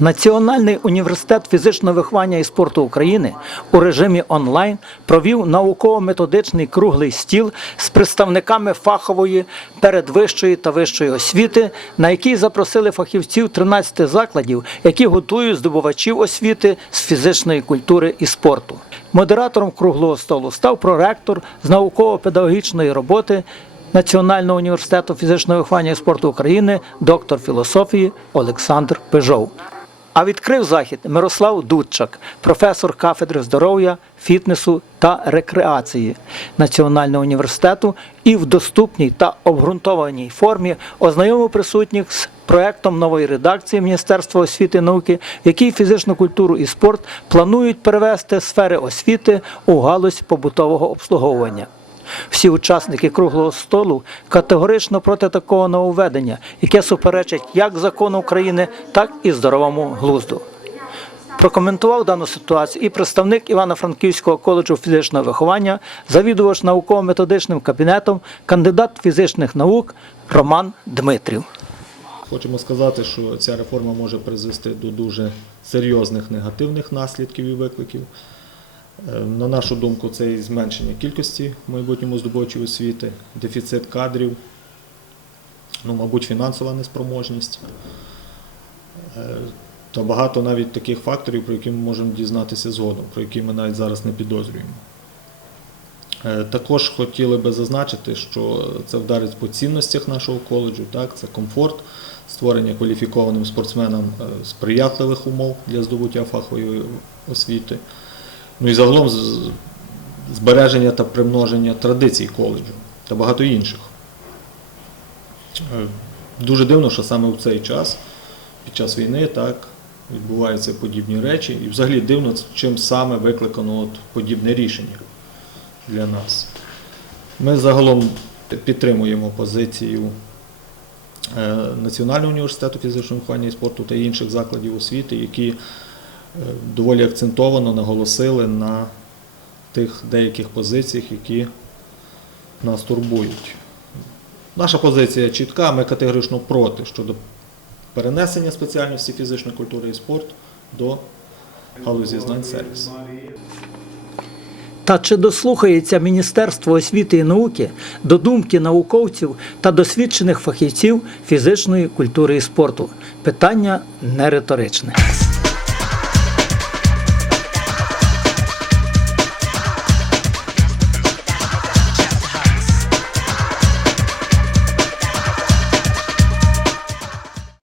Національний університет фізичного виховання і спорту України у режимі онлайн провів науково-методичний круглий стіл з представниками фахової передвищої та вищої освіти, на який запросили фахівців 13 закладів, які готують здобувачів освіти з фізичної культури і спорту. Модератором круглого столу став проректор з науково-педагогічної роботи Національного університету фізичного виховання і спорту України, доктор філософії Олександр Пежов. А відкрив захід Мирослав Дудчак, професор кафедри здоров'я, фітнесу та рекреації Національного університету і в доступній та обґрунтованій формі ознайомив присутніх з проектом нової редакції Міністерства освіти і науки, в якій фізичну культуру і спорт планують перевести з сфери освіти у галузь побутового обслуговування. Всі учасники круглого столу категорично проти такого нововведення, яке суперечить як закону України, так і здоровому глузду. Прокоментував дану ситуацію і представник Івано-Франківського коледжу фізичного виховання, завідувач науково-методичним кабінетом, кандидат фізичних наук Роман Дмитрів. Хочемо сказати, що ця реформа може призвести до дуже серйозних негативних наслідків і викликів. Е, На нашу думку, це і зменшення кількості в майбутньому здобувачів освіти, дефіцит кадрів, ну, мабуть, фінансова неспроможність. Е, Та багато навіть таких факторів, про які ми можемо дізнатися згодом, про які ми навіть зараз не підозрюємо. Е, Також хотіли би зазначити, що це вдарить по цінностях нашого коледжу. Так? Це комфорт, створення кваліфікованим спортсменам сприятливих умов для здобуття фахової освіти. Ну і загалом збереження та примноження традицій коледжу та багато інших. Е, Дуже дивно, що саме в цей час, під час війни, так, відбуваються подібні речі. І взагалі дивно, чим саме викликано от подібне рішення для нас. Ми загалом підтримуємо позицію е, Національного університету фізичного виховання і спорту та інших закладів освіти, які доволі акцентовано наголосили на тих деяких позиціях, які нас турбують. Наша позиція чітка, ми категорично проти щодо перенесення спеціальності фізичної культури і спорту до галузі знань сервісу. Та чи дослухається Міністерство освіти і науки до думки науковців та досвідчених фахівців фізичної культури і спорту? Питання не риторичне.